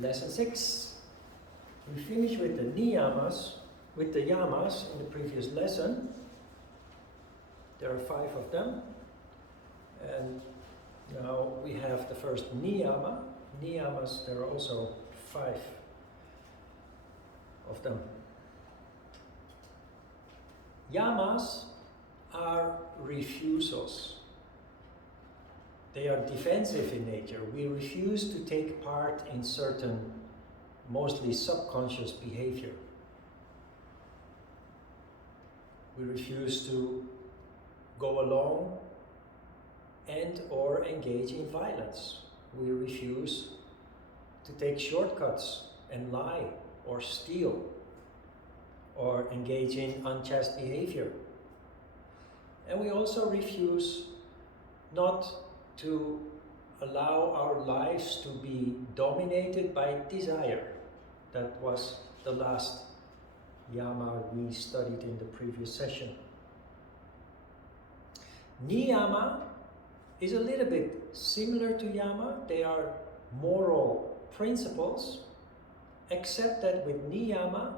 Lesson 6. We finished with the Niyamas, with the Yamas in the previous lesson. There are 5 of them. And now we have the first Niyama. Niyamas, there are also 5 of them. Yamas are refusals. They are defensive in nature. We refuse to take part in certain, mostly subconscious behavior. We refuse to go along and or engage in violence. We refuse to take shortcuts and lie or steal or engage in unchaste behavior. And we also refuse not to allow our lives to be dominated by desire. That was the last Yama we studied in the previous session. Niyama is a little bit similar to Yama. They are moral principles, except that with Niyama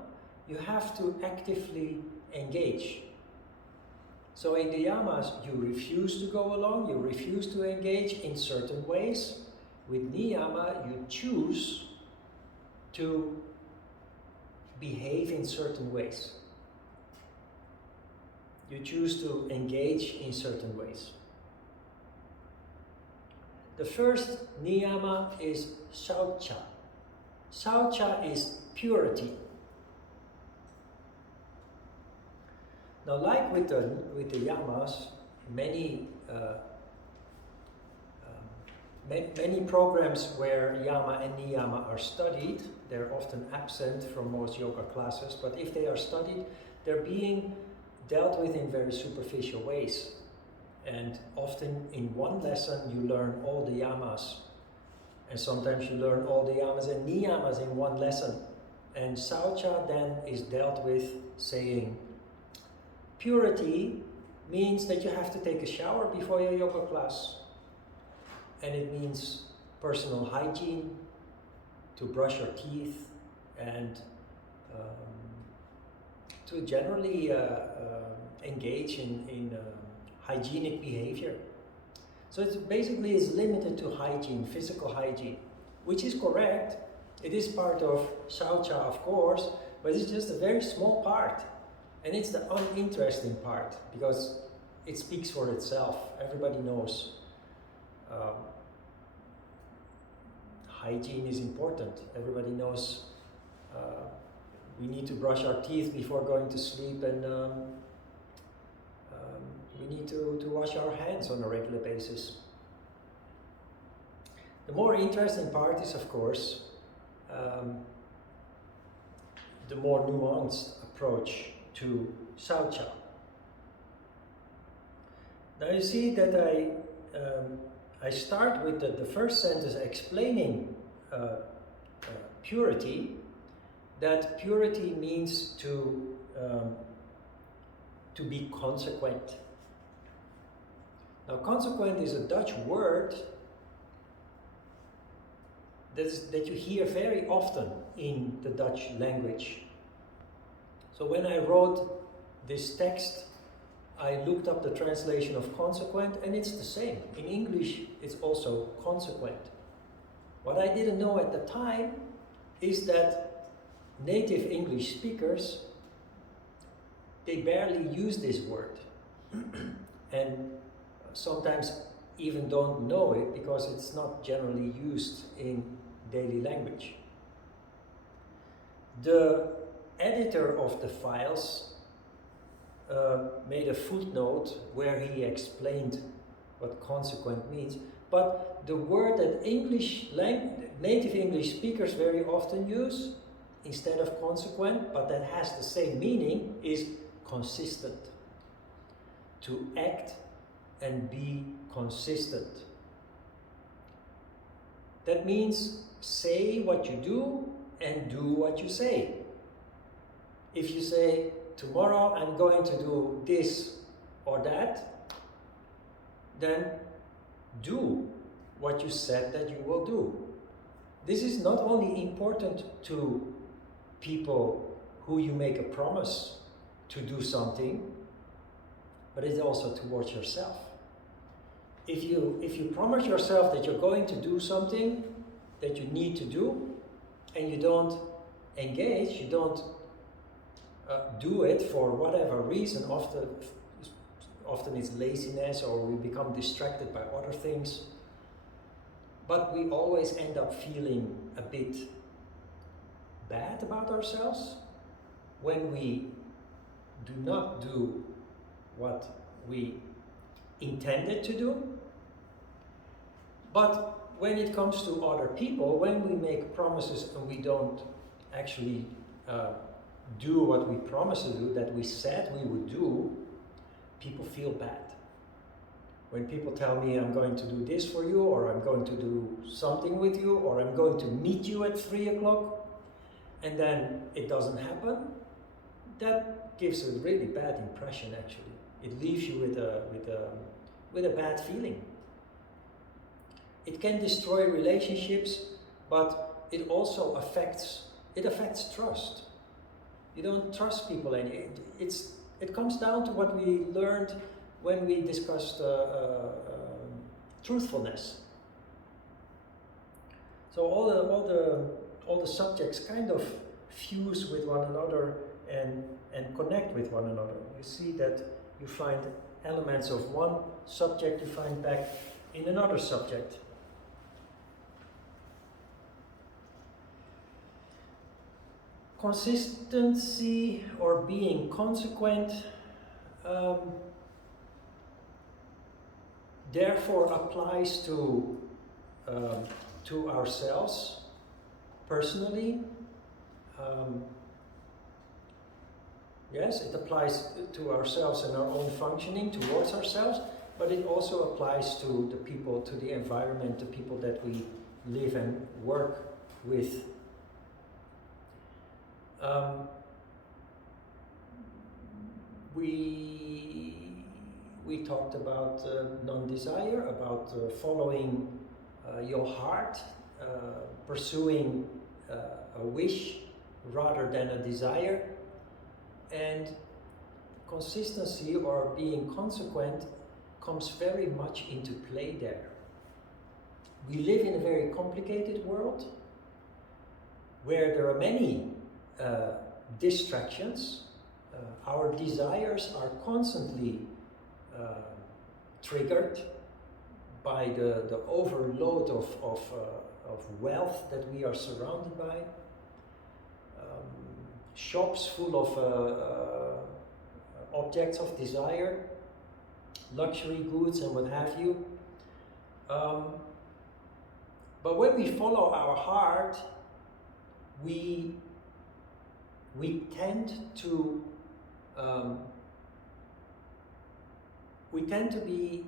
you have to actively engage. So in the Yamas you refuse to go along, you refuse to engage in certain ways. With Niyama you choose to behave in certain ways. You choose to engage in certain ways. The first Niyama is Shaucha. Shaucha is purity. Now, like with the Yamas, many programs where Yama and Niyama are studied, they're often absent from most yoga classes, but if they are studied, they're being dealt with in very superficial ways. And often in one lesson you learn all the Yamas, and sometimes you learn all the Yamas and Niyamas in one lesson. And Shaucha then is dealt with saying, purity means that you have to take a shower before your yoga class. And it means personal hygiene, to brush your teeth, and to generally engage in hygienic behavior. So it's basically is limited to hygiene, physical hygiene, which is correct. It is part of Shaucha, of course, but it's just a very small part. And it's the uninteresting part, because it speaks for itself. Everybody knows hygiene is important. Everybody knows we need to brush our teeth before going to sleep, and we need to wash our hands on a regular basis. The more interesting part is, of course, the more nuanced approach to Shaucha. Now you see that I start with the first sentence explaining purity, that purity means to be consequent. Now consequent is a Dutch word that you hear very often in the Dutch language. So when I wrote this text, I looked up the translation of consequent, and it's the same. In English, it's also consequent. What I didn't know at the time is that native English speakers, they barely use this word. And sometimes even don't know it because it's not generally used in daily language. The editor of the files made a footnote where he explained what consequent means, but the word that native English speakers very often use instead of consequent, but that has the same meaning, is consistent. To act and be consistent. That means say what you do and do what you say. If you say, tomorrow I'm going to do this or that, then do what you said that you will do. This is not only important to people who you make a promise to do something, but it's also towards yourself. If you promise yourself that you're going to do something that you need to do, and you don't engage, you don't do it for whatever reason, often it's laziness, or we become distracted by other things, but we always end up feeling a bit bad about ourselves when we do not do what we intended to do. But when it comes to other people, when we make promises and we don't actually do what we promised to do, that we said we would do, people feel bad. When people tell me I'm going to do this for you, or I'm going to do something with you, or I'm going to meet you at 3 o'clock, and then it doesn't happen, that gives a really bad impression actually. It leaves you with a bad feeling. It can destroy relationships, but it also affects trust. You don't trust people anymore. It comes down to what we learned when we discussed truthfulness. So all the subjects kind of fuse with one another and connect with one another. You see that you find elements of one subject, you find back in another subject. Consistency, or being consequent, therefore applies to ourselves personally. Yes, it applies to ourselves and our own functioning towards ourselves, but it also applies to the people, to the environment, the people that we live and work with. We talked about non-desire, about following your heart, pursuing a wish rather than a desire, and consistency, or being consequent, comes very much into play there. We live in a very complicated world where there are many distractions. Our desires are constantly triggered by the overload of wealth that we are surrounded by. Shops full of objects of desire, luxury goods and what have you. But when we follow our heart, we tend to be,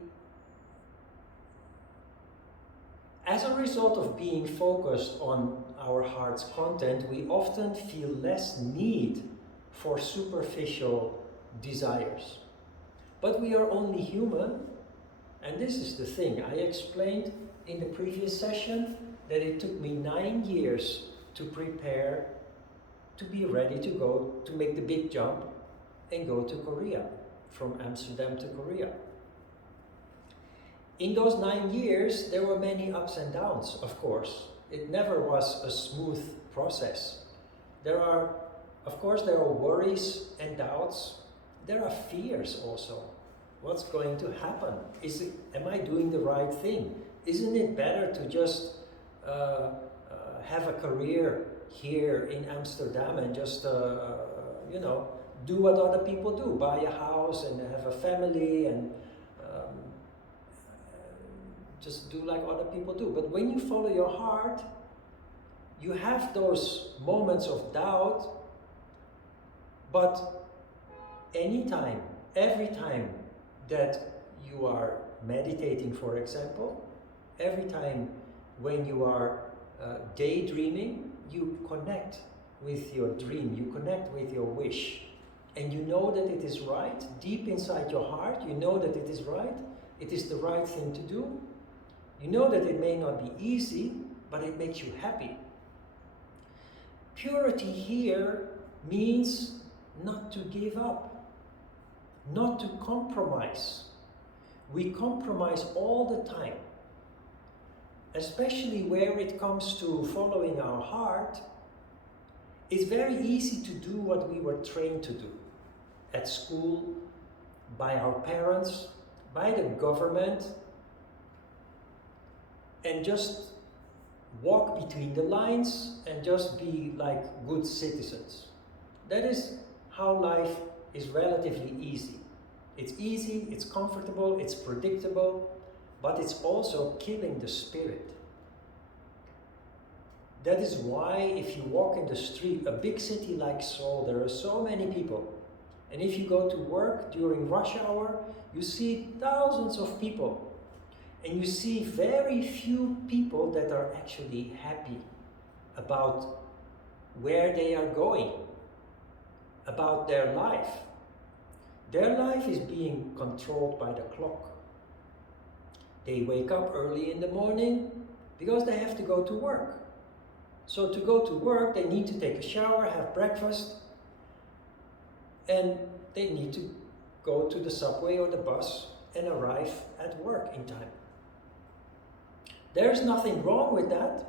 as a result of being focused on our heart's content, we often feel less need for superficial desires. But we are only human, and this is the thing. I explained in the previous session that it took me 9 years to prepare to be ready to go to make the big jump and go to Korea, from Amsterdam to Korea. In those 9 years, there were many ups and downs, of course. It never was a smooth process. There are worries and doubts. There are fears also. What's going to happen? Am I doing the right thing? Isn't it better to just have a career here in Amsterdam and just do what other people do, buy a house and have a family and just do like other people do? But when you follow your heart, you have those moments of doubt, but anytime, every time that you are meditating, for example, every time when you are daydreaming, you connect with your dream, you connect with your wish, and you know that it is right, deep inside your heart, you know that it is right, it is the right thing to do. You know that it may not be easy, but it makes you happy. Purity here means not to give up, not to compromise. We compromise all the time, especially where it comes to following our heart. It's very easy to do what we were trained to do at school, by our parents, by the government, and just walk between the lines and just be like good citizens. That is how life is relatively easy. It's easy, it's comfortable, it's predictable, but it's also killing the spirit. That is why if you walk in the street, a big city like Seoul, there are so many people. And if you go to work during rush hour, you see thousands of people. And you see very few people that are actually happy about where they are going, about their life. Their life is being controlled by the clock. They wake up early in the morning because they have to go to work. So to go to work, they need to take a shower, have breakfast, and they need to go to the subway or the bus and arrive at work in time. There's nothing wrong with that,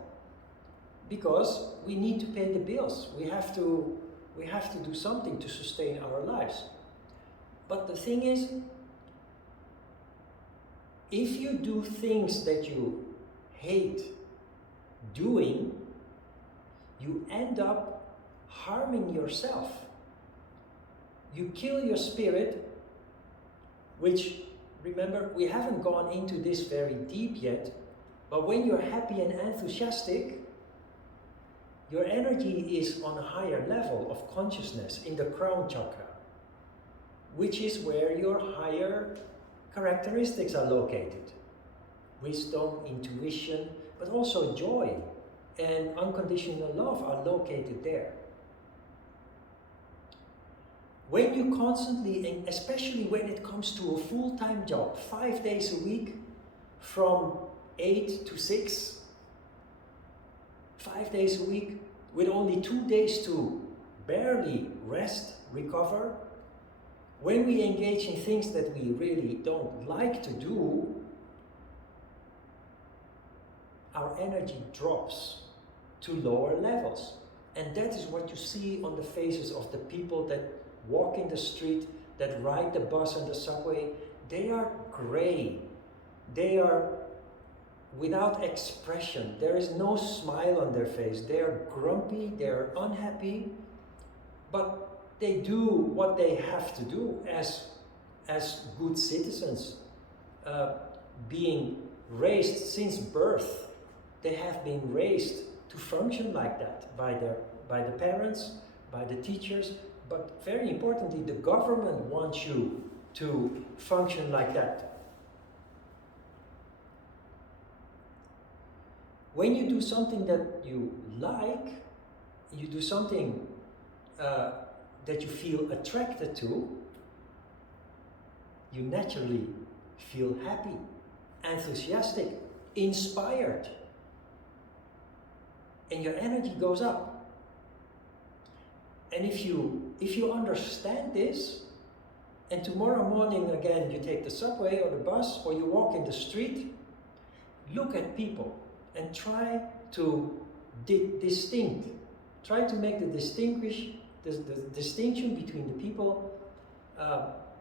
because we need to pay the bills. We have to do something to sustain our lives. But the thing is, if you do things that you hate doing, you end up harming yourself. You kill your spirit, which, remember, we haven't gone into this very deep yet, but when you're happy and enthusiastic, your energy is on a higher level of consciousness in the crown chakra, which is where your higher characteristics are located. Wisdom, intuition, but also joy and unconditional love are located there. When you constantly, and especially when it comes to a full-time job, 5 days a week, from 8 to 6, 5 days a week, with only 2 days to barely rest, recover, when we engage in things that we really don't like to do, our energy drops to lower levels. And that is what you see on the faces of the people that walk in the street, that ride the bus and the subway. They are gray. They are without expression. There is no smile on their face. They are grumpy, they are unhappy, but they do what they have to do as good citizens, being raised since birth. They have been raised to function like that by the parents, by the teachers, but very importantly, the government wants you to function like that. When you do something that you like, you do something that you feel attracted to, you naturally feel happy, enthusiastic, inspired, and your energy goes up. And if you understand this, and tomorrow morning again you take the subway or the bus or you walk in the street, look at people and try to try to make the distinction between the people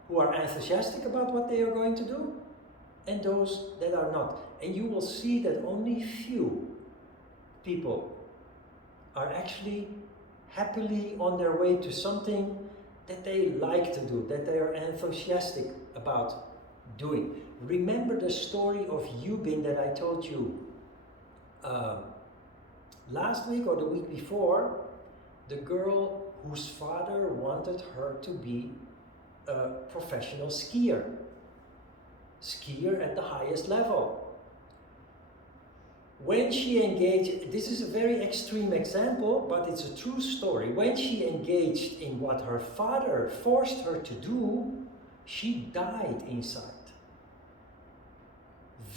who are enthusiastic about what they are going to do and those that are not. And you will see that only few people are actually happily on their way to something that they like to do, that they are enthusiastic about doing. Remember the story of Yubin that I told you last week or the week before, the girl whose father wanted her to be a professional skier at the highest level. When she engaged, this is a very extreme example, but it's a true story. When she engaged in what her father forced her to do, she died inside.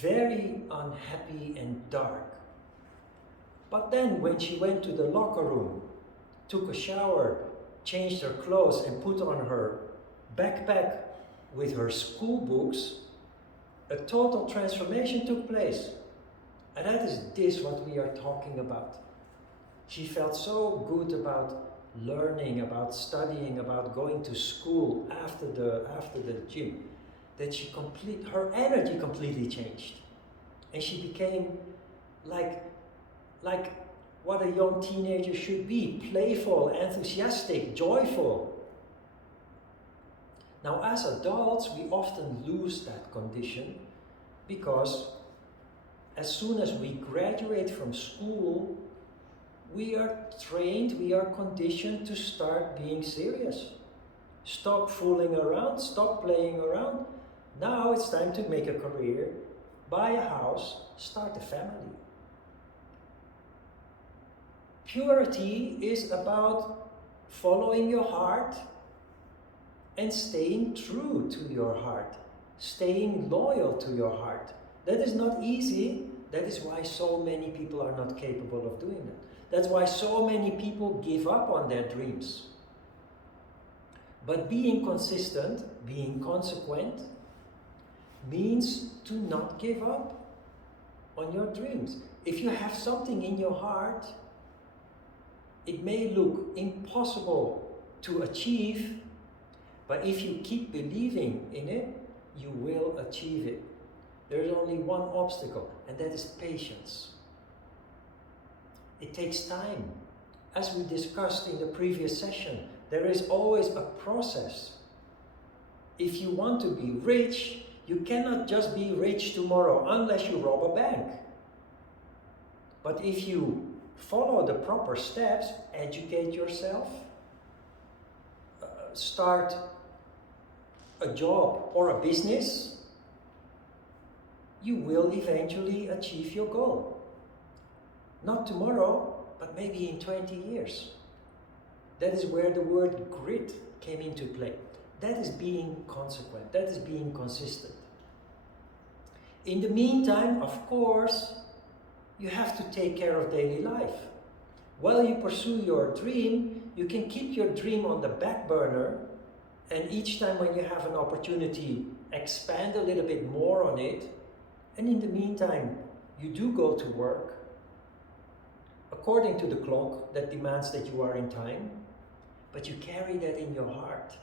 Very unhappy and dark. But then when she went to the locker room, took a shower, changed her clothes and put on her backpack with her school books, a total transformation took place. And that is this what we are talking about. She felt so good about learning, about studying, about going to school after the gym, that her energy completely changed. And she became like what a young teenager should be, playful, enthusiastic, joyful. Now, as adults, we often lose that condition because as soon as we graduate from school, we are trained, we are conditioned to start being serious. Stop fooling around, stop playing around. Now it's time to make a career, buy a house, start a family. Purity is about following your heart and staying true to your heart, staying loyal to your heart. That is not easy. That is why so many people are not capable of doing that. That's why so many people give up on their dreams. But being consistent, being consequent, means to not give up on your dreams. If you have something in your heart, it may look impossible to achieve, but if you keep believing in it, you will achieve it. There is only one obstacle, and that is patience. It takes time. As we discussed in the previous session, there is always a process. If you want to be rich, you cannot just be rich tomorrow unless you rob a bank. But if you follow the proper steps, educate yourself, start a job or a business, you will eventually achieve your goal. Not tomorrow, but maybe in 20 years. That is where the word grit came into play. That is being consequent. That is being consistent. In the meantime, of course, you have to take care of daily life. While you pursue your dream, you can keep your dream on the back burner, and each time when you have an opportunity, expand a little bit more on it. And in the meantime, you do go to work according to the clock that demands that you are in time, but you carry that in your heart.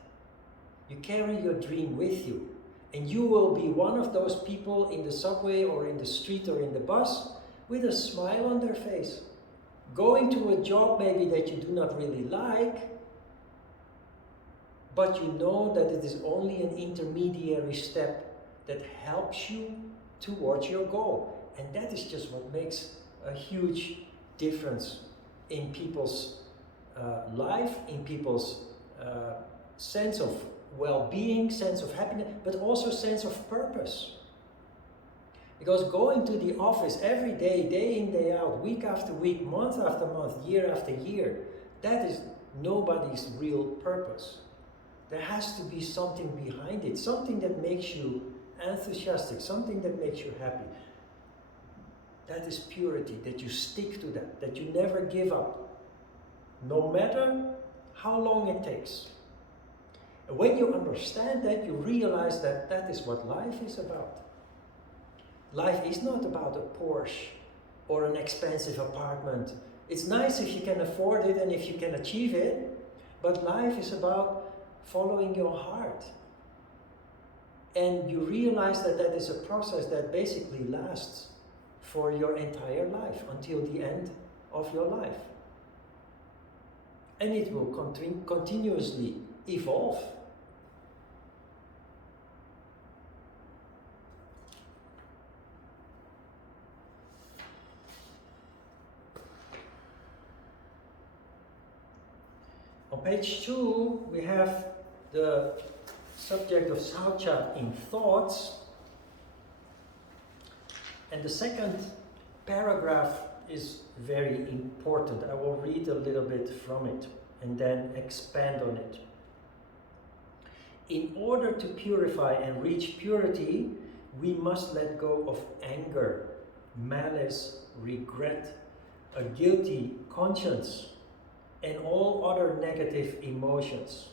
You carry your dream with you, and you will be one of those people in the subway or in the street or in the bus with a smile on their face, going to a job maybe that you do not really like, but you know that it is only an intermediary step that helps you towards your goal. And that is just what makes a huge difference in people's life, in people's sense of well-being, sense of happiness, but also sense of purpose. Because going to the office every day, day in, day out, week after week, month after month, year after year, that is nobody's real purpose. There has to be something behind it, something that makes you enthusiastic, something that makes you happy. That is purity, that you stick to that you never give up, no matter how long it takes. And when you understand that, you realize that that is what life is about. Life is not about a Porsche or an expensive apartment. It's nice if you can afford it and if you can achieve it, but life is about following your heart. And you realize that that is a process that basically lasts for your entire life, until the end of your life. And it will continuously evolve. On page 2, we have the subject of Shaucha in thoughts. And the second paragraph is very important. I will read a little bit from it and then expand on it. In order to purify and reach purity, we must let go of anger, malice, regret, a guilty conscience, and all other negative emotions.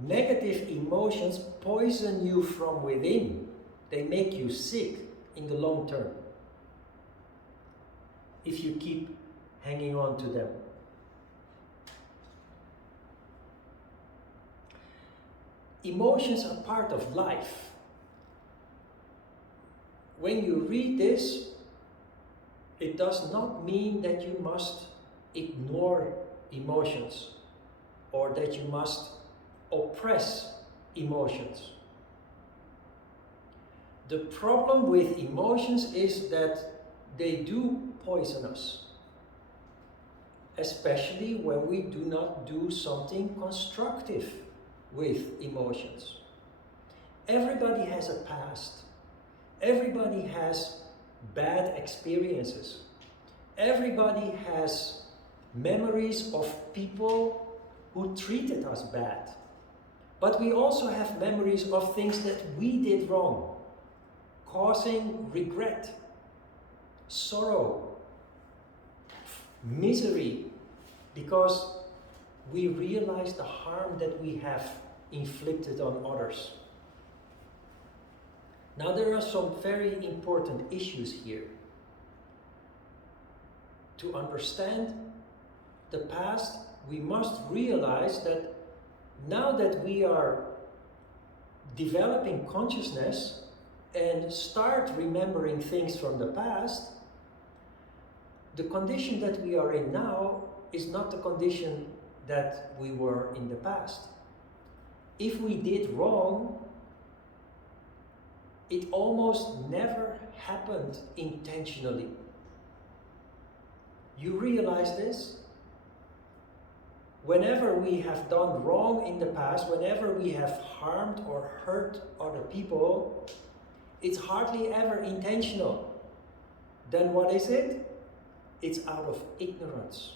Negative emotions poison you from within. They make you sick in the long term if you keep hanging on to them. Emotions are part of life. When you read this, it does not mean that you must ignore emotions or that you must oppress emotions. The problem with emotions is that they do poison us, especially when we do not do something constructive with emotions. Everybody has a past. Everybody has bad experiences. Everybody has memories of people who treated us bad. But we also have memories of things that we did wrong, causing regret, sorrow, misery, because we realize the harm that we have inflicted on others. Now, there are some very important issues here. To understand the past, we must realize that now that we are developing consciousness and start remembering things from the past, the condition that we are in now is not the condition that we were in the past. If we did wrong, it almost never happened intentionally. You realize this? Whenever we have done wrong in the past, whenever we have harmed or hurt other people, it's hardly ever intentional. Then what is it? It's out of ignorance.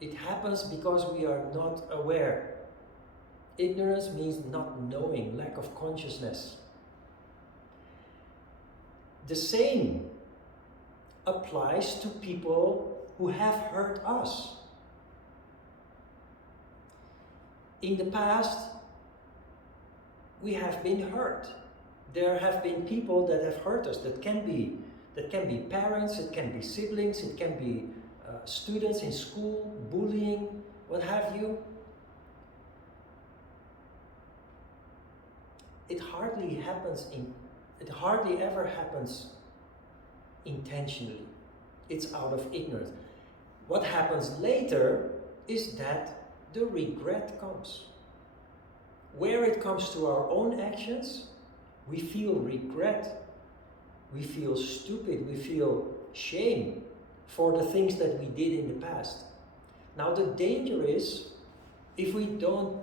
It happens because we are not aware. Ignorance means not knowing, lack of consciousness. The same applies to people who have hurt us. In the past, we have been hurt. There have been people that have hurt us. That can be parents, it can be siblings, it can be students in school, bullying, what have you. It hardly ever happens intentionally. It's out of ignorance. What happens later is that the regret comes. Where it comes to our own actions, we feel regret, we feel stupid, we feel shame for the things that we did in the past. Now the danger is, if we don't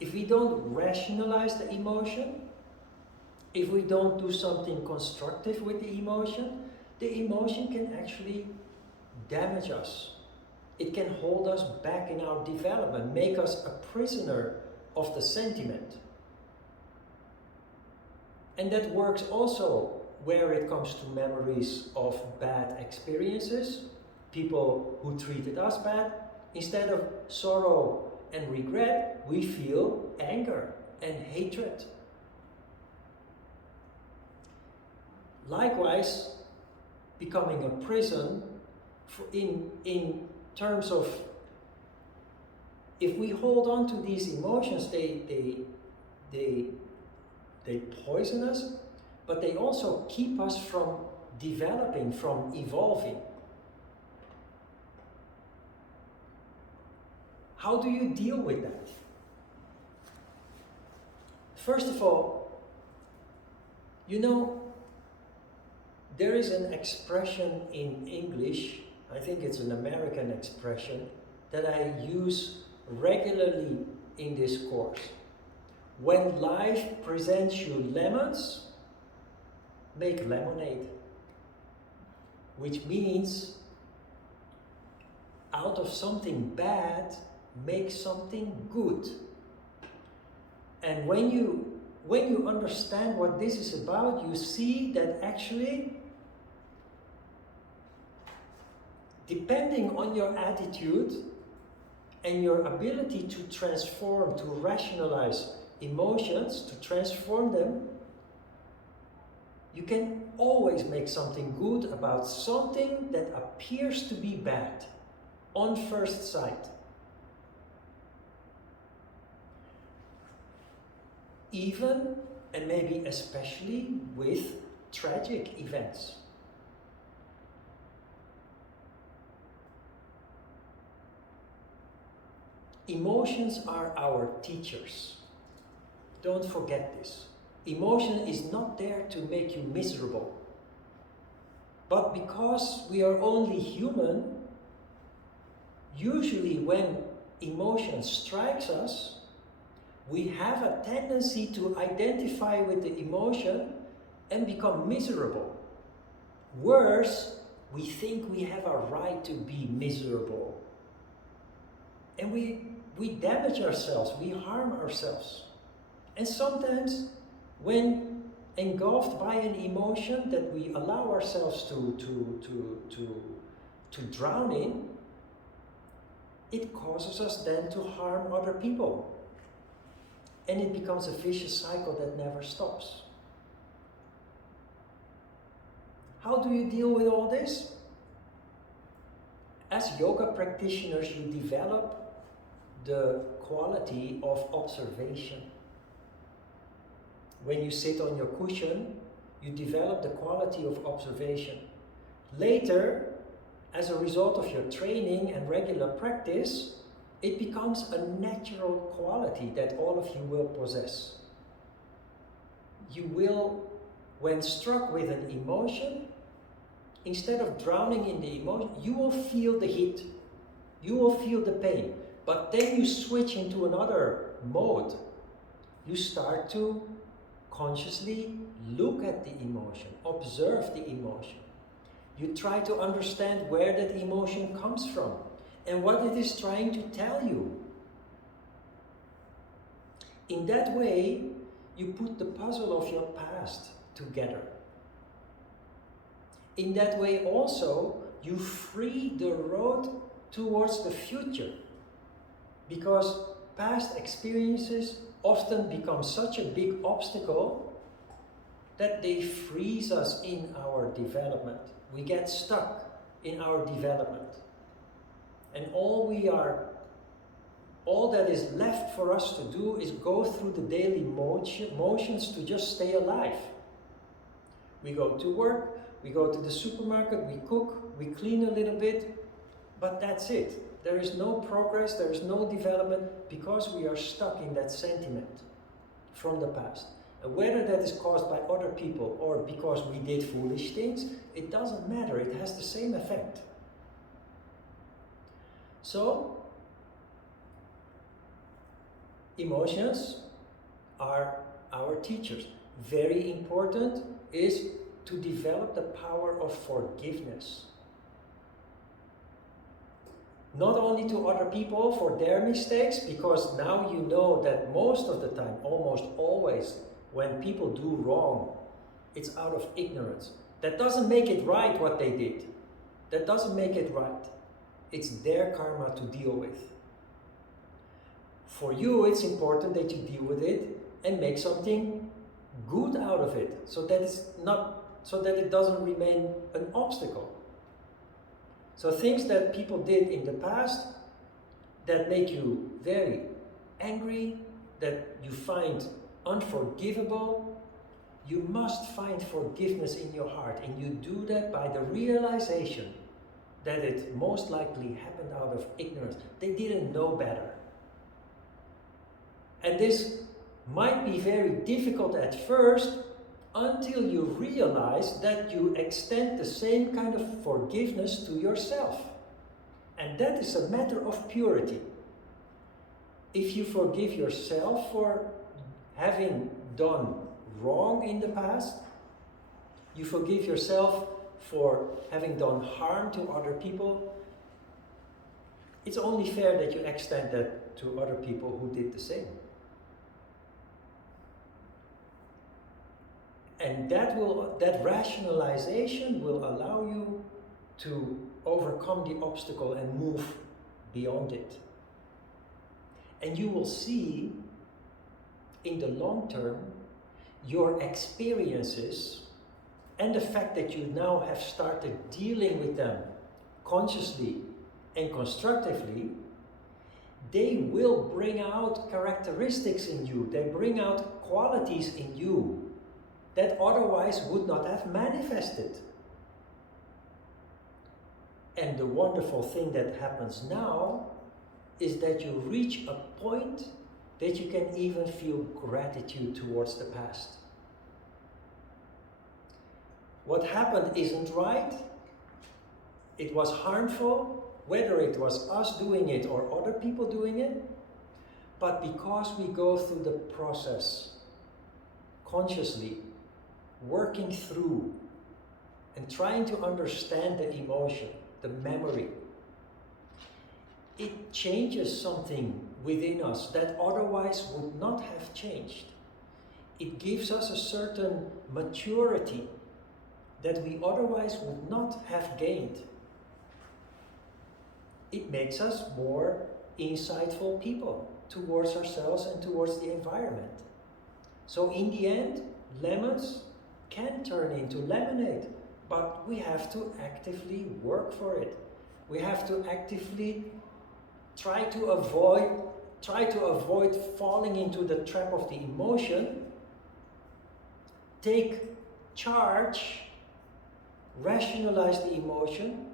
rationalize the emotion, if we don't do something constructive with the emotion can actually damage us. It can hold us back in our development, make us a prisoner of the sentiment. And that works also where it comes to memories of bad experiences, people who treated us bad. Instead of sorrow and regret, we feel anger and hatred. Likewise, becoming a prison in terms of, if we hold on to these emotions, they poison us, but they also keep us from developing, from evolving. How do you deal with that? First of all, there is an expression in English, I think it's an American expression, that I use regularly in this course. When life presents you lemons, make lemonade. Which means, out of something bad, make something good. And when you understand what this is about, you see that actually depending on your attitude and your ability to transform, to rationalize emotions, to transform them, you can always make something good about something that appears to be bad on first sight. Even, and maybe especially, with tragic events. Emotions are our teachers. Don't forget this. Emotion is not there to make you miserable. But because we are only human, usually when emotion strikes us, we have a tendency to identify with the emotion and become miserable. Worse, we think we have a right to be miserable. And we damage ourselves, we harm ourselves. And sometimes, when engulfed by an emotion that we allow ourselves to drown in, it causes us then to harm other people. And it becomes a vicious cycle that never stops. How do you deal with all this? As yoga practitioners, you develop the quality of observation. When you sit on your cushion, you develop the quality of observation. Later, as a result of your training and regular practice, it becomes a natural quality that all of you will possess. You will, when struck with an emotion, instead of drowning in the emotion, you will feel the heat. You will feel the pain. But then you switch into another mode. You start to consciously look at the emotion, observe the emotion. You try to understand where that emotion comes from and what it is trying to tell you. In that way, you put the puzzle of your past together. In that way also, you free the road towards the future. Because past experiences often become such a big obstacle that they freeze us in our development. We get stuck in our development. And all that is left for us to do is go through the daily motions to just stay alive. We go to work, we go to the supermarket, we cook, we clean a little bit, but that's it. There is no progress, there is no development, because we are stuck in that sentiment from the past. And whether that is caused by other people or because we did foolish things, it doesn't matter, it has the same effect. So, emotions are our teachers. Very important is to develop the power of forgiveness. Not only to other people for their mistakes, because now you know that most of the time, almost always, when people do wrong, it's out of ignorance. That doesn't make it right what they did. That doesn't make it right. It's their karma to deal with. For you, it's important that you deal with it and make something good out of it, so that it doesn't remain an obstacle. So things that people did in the past that make you very angry, that you find unforgivable, you must find forgiveness in your heart. And you do that by the realization that it most likely happened out of ignorance. They didn't know better. And this might be very difficult at first, until you realize that you extend the same kind of forgiveness to yourself. And that is a matter of purity. If you forgive yourself for having done wrong in the past, you forgive yourself for having done harm to other people, it's only fair that you extend that to other people who did the same. And that rationalization will allow you to overcome the obstacle and move beyond it. And you will see in the long term your experiences and the fact that you now have started dealing with them consciously and constructively, they will bring out characteristics in you, they bring out qualities in you that otherwise would not have manifested. And the wonderful thing that happens now is that you reach a point that you can even feel gratitude towards the past. What happened isn't right, it was harmful, whether it was us doing it or other people doing it, but because we go through the process consciously, working through and trying to understand the emotion, the memory, it changes something within us that otherwise would not have changed. It gives us a certain maturity that we otherwise would not have gained. It makes us more insightful people towards ourselves and towards the environment. So in the end, lemons can turn into lemonade, but we have to actively work for it. We have to actively try to avoid falling into the trap of the emotion, take charge, rationalize the emotion,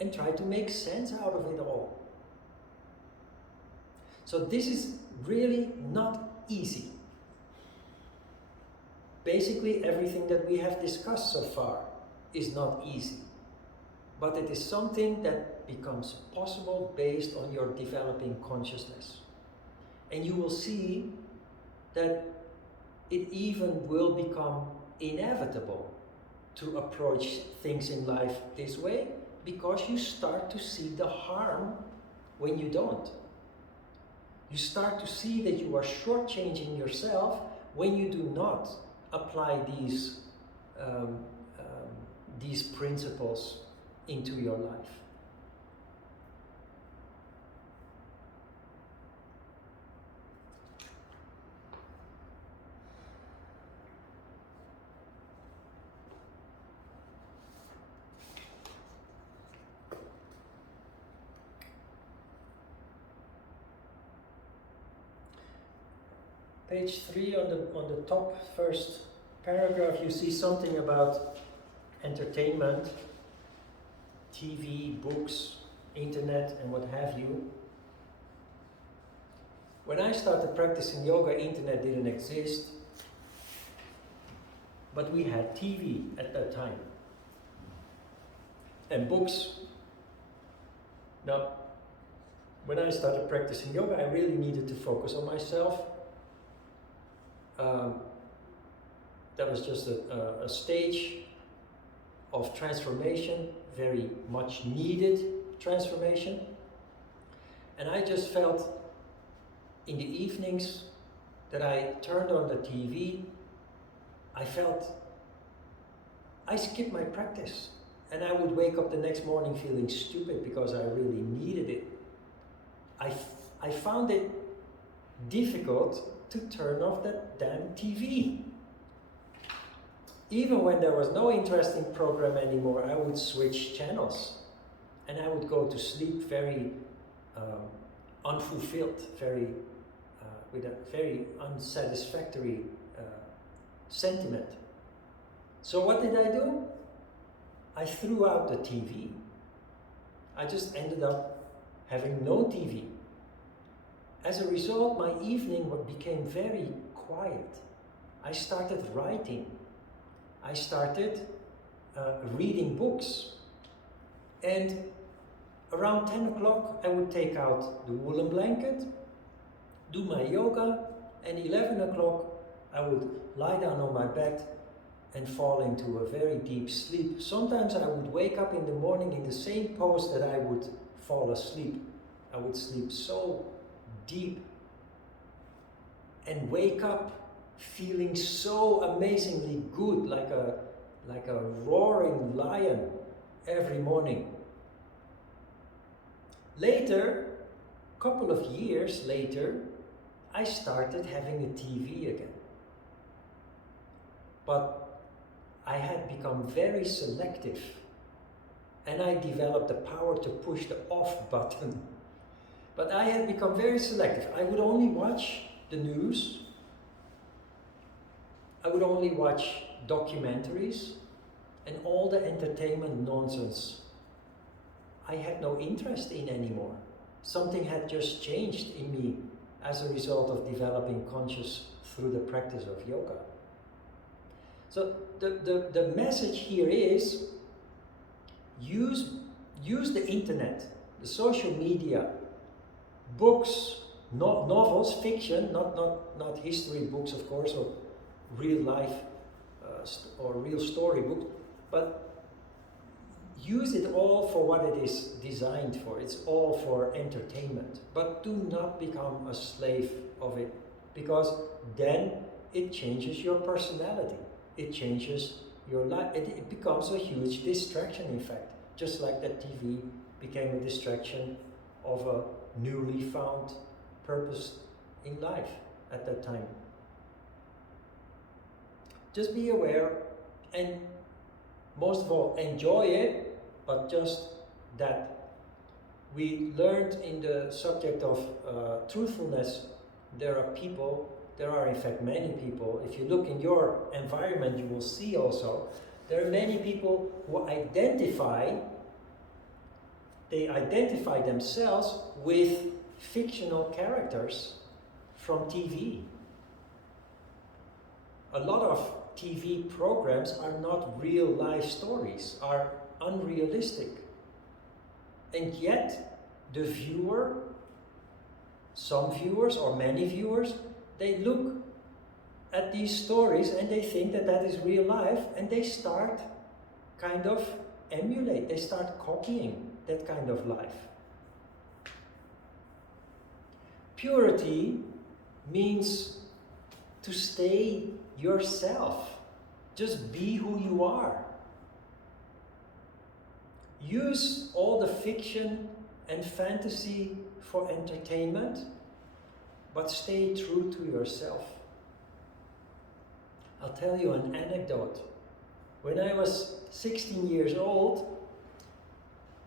and try to make sense out of it all. So this is really not easy. Basically, everything that we have discussed so far is not easy, but it is something that becomes possible based on your developing consciousness. And you will see that it even will become inevitable to approach things in life this way, because you start to see the harm when you don't. You start to see that you are shortchanging yourself when you do not apply these principles into your life. Page 3 on the top first paragraph, you see something about entertainment, TV, books, internet, and what have you. When I started practicing yoga, internet didn't exist, but we had TV at that time. And books. Now, when I started practicing yoga, I really needed to focus on myself. That was just a stage of transformation, very much needed transformation. And I just felt in the evenings that I turned on the TV, I skipped my practice. And I would wake up the next morning feeling stupid because I really needed it. I found it difficult to turn off that damn TV. Even when there was no interesting program anymore, I would switch channels and I would go to sleep very unfulfilled, with a very unsatisfactory sentiment. So what did I do? I threw out the TV. I just ended up having no TV. As a result, my evening became very quiet. I started writing. I started reading books. And around 10 o'clock, I would take out the woolen blanket, do my yoga, and 11 o'clock, I would lie down on my bed and fall into a very deep sleep. Sometimes I would wake up in the morning in the same pose that I would fall asleep. I would sleep so deep and wake up feeling so amazingly good, like a roaring lion, every morning. Later, a couple of years later, I started having a TV again. But I had become very selective, and I developed the power to push the off button. But I had become very selective. I would only watch the news. I would only watch documentaries and all the entertainment nonsense I had no interest in anymore. Something had just changed in me as a result of developing conscious through the practice of yoga. So the message here is use the internet, the social media, books, novels, fiction, not history books, of course, or real life or real story books, but use it all for what it is designed for. It's all for entertainment. But do not become a slave of it, because then it changes your personality. It changes your life. It becomes a huge distraction, in fact. Just like that TV became a distraction of a newly found purpose in life at that time. Just be aware, and most of all, enjoy it, but just that. We learned in the subject of truthfulness, there are in fact many people, if you look in your environment, you will see also, there are many people who identify themselves with fictional characters from TV. A lot of TV programs are not real life stories, are unrealistic. And yet, the viewer, some viewers or many viewers, they look at these stories and they think that that is real life, and they start kind of emulate, they start copying that kind of life. Purity means to stay yourself. Just be who you are. Use all the fiction and fantasy for entertainment, but stay true to yourself. I'll tell you an anecdote. When I was 16 years old,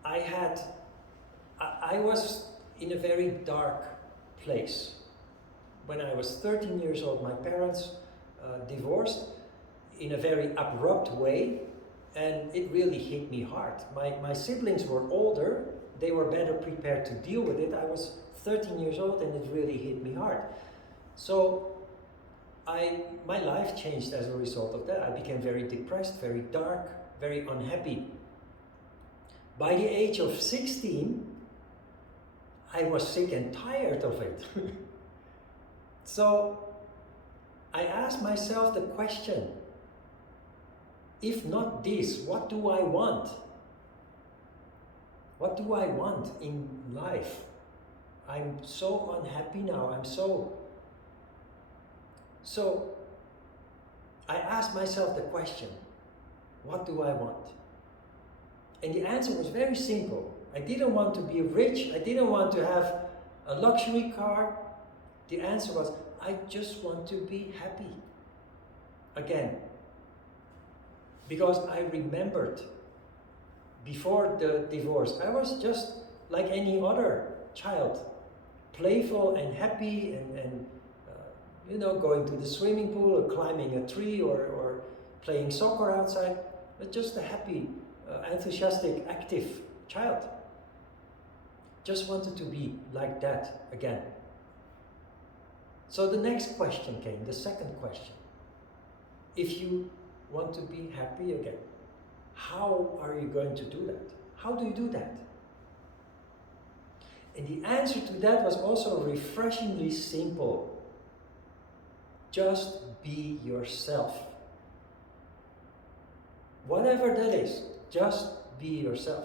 I was in a very dark place. When I was 13 years old, my parents divorced in a very abrupt way, and it really hit me hard. My siblings were older, they were better prepared to deal with it. I was 13 years old and it really hit me hard. So my life changed as a result of that. I became very depressed, very dark, very unhappy. By the age of 16, I was sick and tired of it. So I asked myself the question, if not this, what do I want? What do I want in life? I'm so unhappy now. So I asked myself the question, what do I want? And the answer was very simple. I didn't want to be rich. I didn't want to have a luxury car. The answer was, I just want to be happy again. Because I remembered before the divorce, I was just like any other child, playful and happy and going to the swimming pool or climbing a tree or playing soccer outside, but just a happy, enthusiastic, active child. Just wanted to be like that again. So the next question came, the second question. If you want to be happy again, how are you going to do that? How do you do that? And the answer to that was also refreshingly simple. Just be yourself. Whatever that is, just be yourself.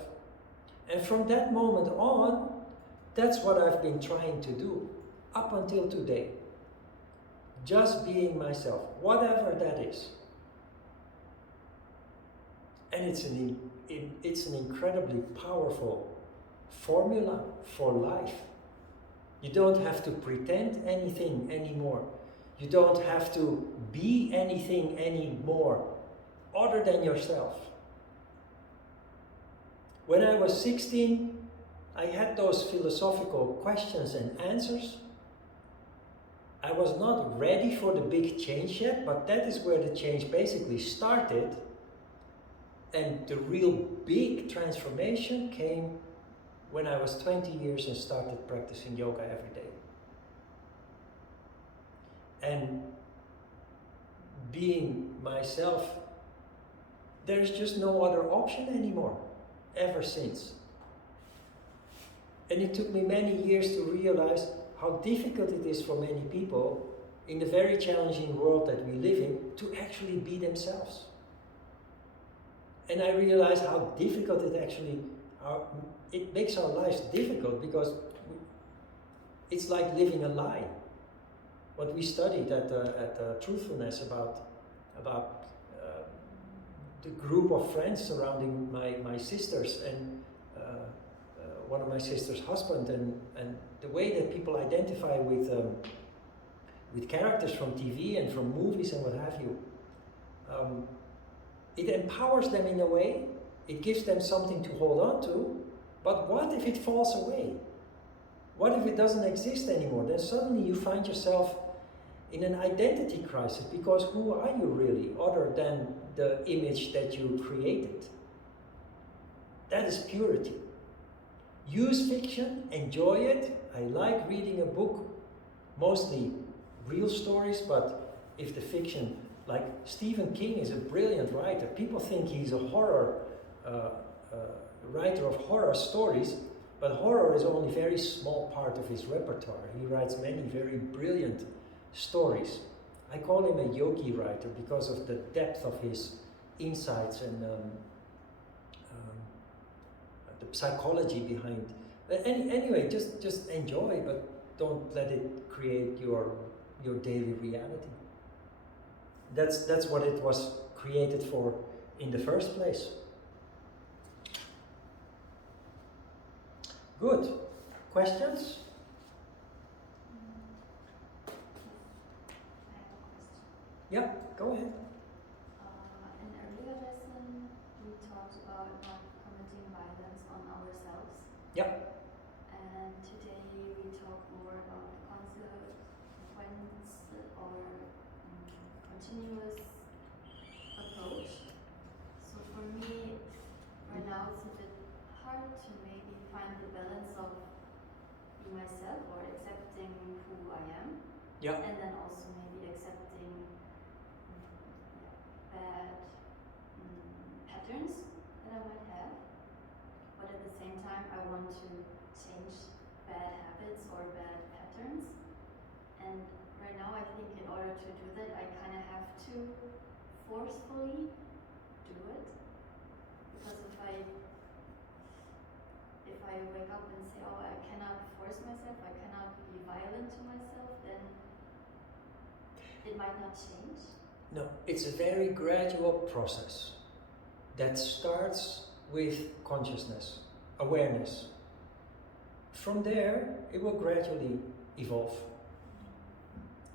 And from that moment on, that's what I've been trying to do up until today. Just being myself, whatever that is. And it's an incredibly powerful formula for life. You don't have to pretend anything anymore. You don't have to be anything anymore other than yourself. When I was 16, I had those philosophical questions and answers. I was not ready for the big change yet, but that is where the change basically started. And the real big transformation came when I was 20 years and started practicing yoga every day. And being myself, there's just no other option anymore, ever since. And it took me many years to realize how difficult it is for many people in the very challenging world that we live in to actually be themselves. And I realized how difficult it makes our lives difficult, because it's like living a lie. What we studied at Truthfulness about the group of friends surrounding my sisters and one of my sister's husband, and the way that people identify with characters from TV and from movies and what have you. It empowers them in a way, it gives them something to hold on to, but what if it falls away? What if it doesn't exist anymore? Then suddenly you find yourself in an identity crisis, because who are you really, other than the image that you created? That is purity. Use fiction, enjoy it. I like reading a book, mostly real stories, but if the fiction, like Stephen King is a brilliant writer. People think he's a horror writer of horror stories, but horror is only a very small part of his repertoire. He writes many very brilliant stories. I call him a yogi writer because of the depth of his insights and the psychology behind. Anyway, just enjoy, but don't let it create your daily reality. That's what it was created for in the first place. Good. Questions? Yeah, go ahead. In earlier lesson, we talked about not committing violence on ourselves. Yeah. And today we talk more about consequence or continuous approach. So for me, right now it's a bit hard to maybe find the balance of being myself or accepting who I am. Yeah. And then also maybe accepting bad patterns that I might have. But at the same time, I want to change bad habits or bad patterns. And right now, I think in order to do that, I kind of have to forcefully do it. Because if I wake up and say, oh, I cannot force myself, I cannot be violent to myself, then it might not change. No, it's a very gradual process that starts with consciousness, awareness. From there, it will gradually evolve.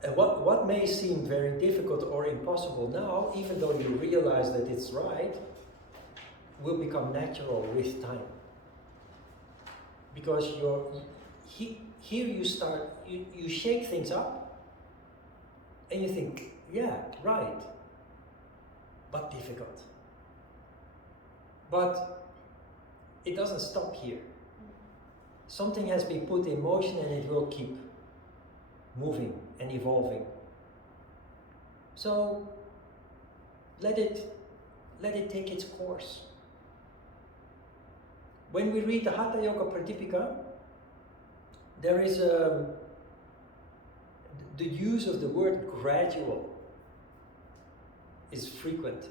And what may seem very difficult or impossible now, even though you realize that it's right, will become natural with time. Because here you start, you shake things up, and you think, yeah, right, but difficult. But it doesn't stop here. Something has been put in motion and it will keep moving and evolving. So let it take its course. When we read the Hatha Yoga Pradipika, there is the use of the word gradual is frequent.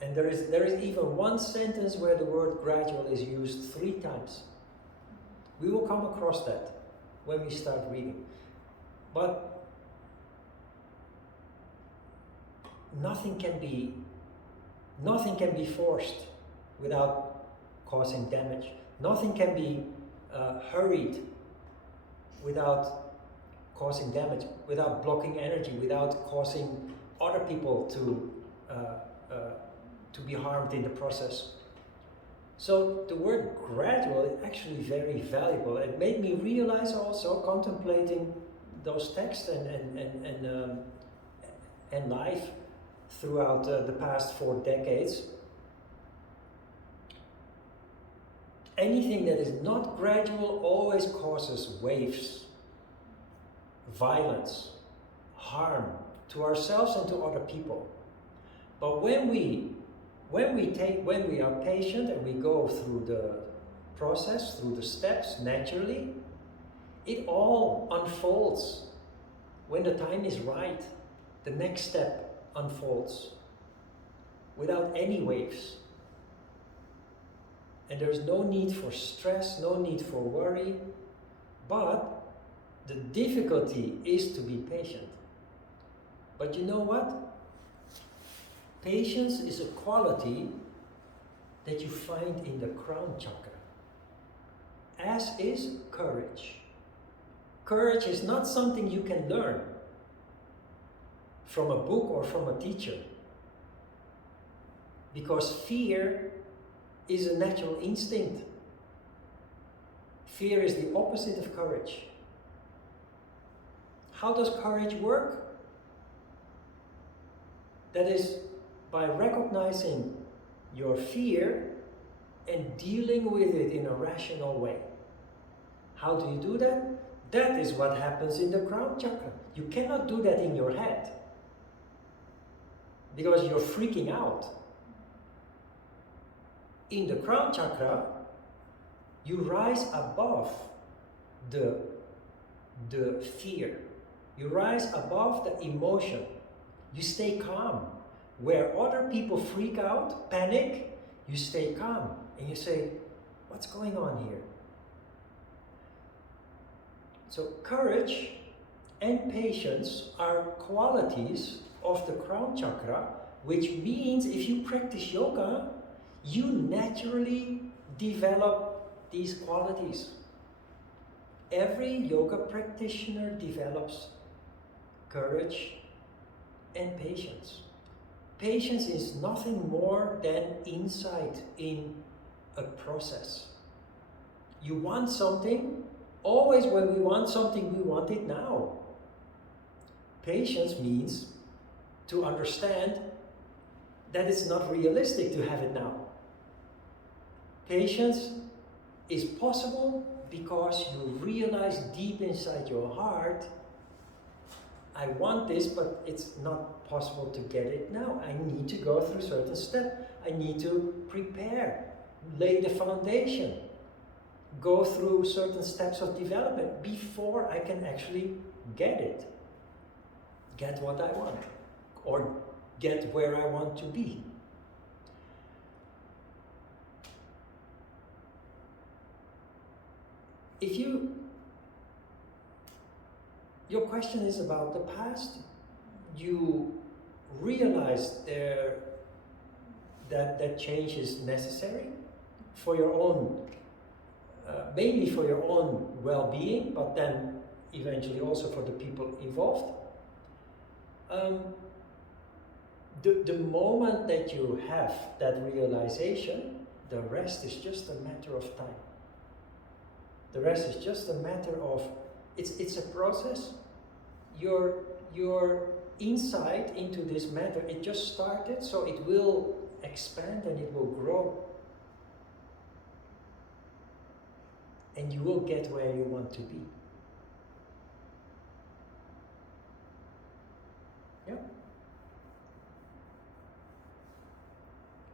And there is even one sentence where the word gradual is used 3 times. We will come across that when we start reading. But Nothing can be forced without causing damage. Nothing can be hurried without causing damage, without blocking energy, without causing other people to be harmed in the process. So the word gradual is actually very valuable. It made me realize also, contemplating those texts and life throughout the past 4 decades. Anything that is not gradual always causes waves, violence, harm to ourselves and to other people. But when we are patient and we go through the process, through the steps naturally, it all unfolds. When the time is right, the next step unfolds without any waves. And there's no need for stress, no need for worry, but the difficulty is to be patient. But you know what? Patience is a quality that you find in the crown chakra, as is courage. Courage is not something you can learn from a book or from a teacher, because fear is a natural instinct. Fear is the opposite of courage. How does courage work? That is by recognizing your fear and dealing with it in a rational way. How do you do that? That is what happens in the crown chakra. You cannot do that in your head, because you're freaking out. In the crown chakra, you rise above the fear. You rise above the emotion. You stay calm. Where other people freak out, panic, you stay calm and you say, what's going on here? So courage and patience are qualities of the crown chakra, which means if you practice yoga, you naturally develop these qualities. Every yoga practitioner develops courage and patience. Patience is nothing more than insight in a process. You want something, always when we want something, we want it now. Patience means to understand that it's not realistic to have it now. Patience is possible because you realize deep inside your heart, I want this, but it's not possible to get it now. I need to go through certain steps. I need to prepare, lay the foundation, go through certain steps of development before I can actually get it. Get what I want, or get where I want to be. If your question is about the past, you realize that change is necessary for your own, mainly for your own well-being, but then eventually also for the people involved. The moment that you have that realization, the rest is just a matter of time. The rest is just a matter of, it's a process. Your insight into this matter, it just started, so it will expand and it will grow. And you will get where you want to be. Yeah.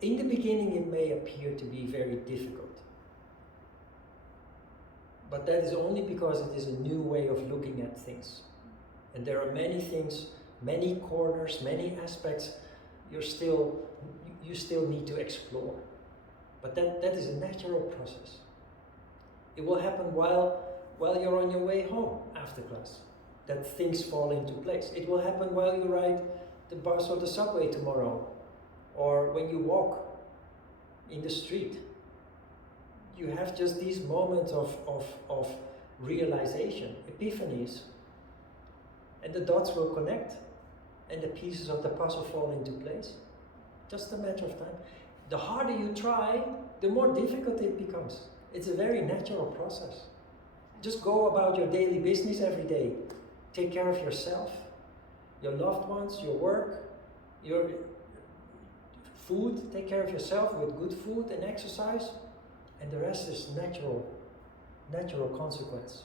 In the beginning, it may appear to be very difficult. But that is only because it is a new way of looking at things. And there are many things, many corners, many aspects you still need to explore. But that is a natural process. It will happen while you're on your way home after class, that things fall into place. It will happen while you ride the bus or the subway tomorrow, or when you walk in the street. You have just these moments of realization, epiphanies, and the dots will connect, and the pieces of the puzzle fall into place. Just a matter of time. The harder you try, the more difficult it becomes. It's a very natural process. Just go about your daily business every day. Take care of yourself, your loved ones, your work, your food. Take care of yourself with good food and exercise, and the rest is natural consequence.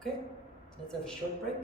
Okay, let's have a short break.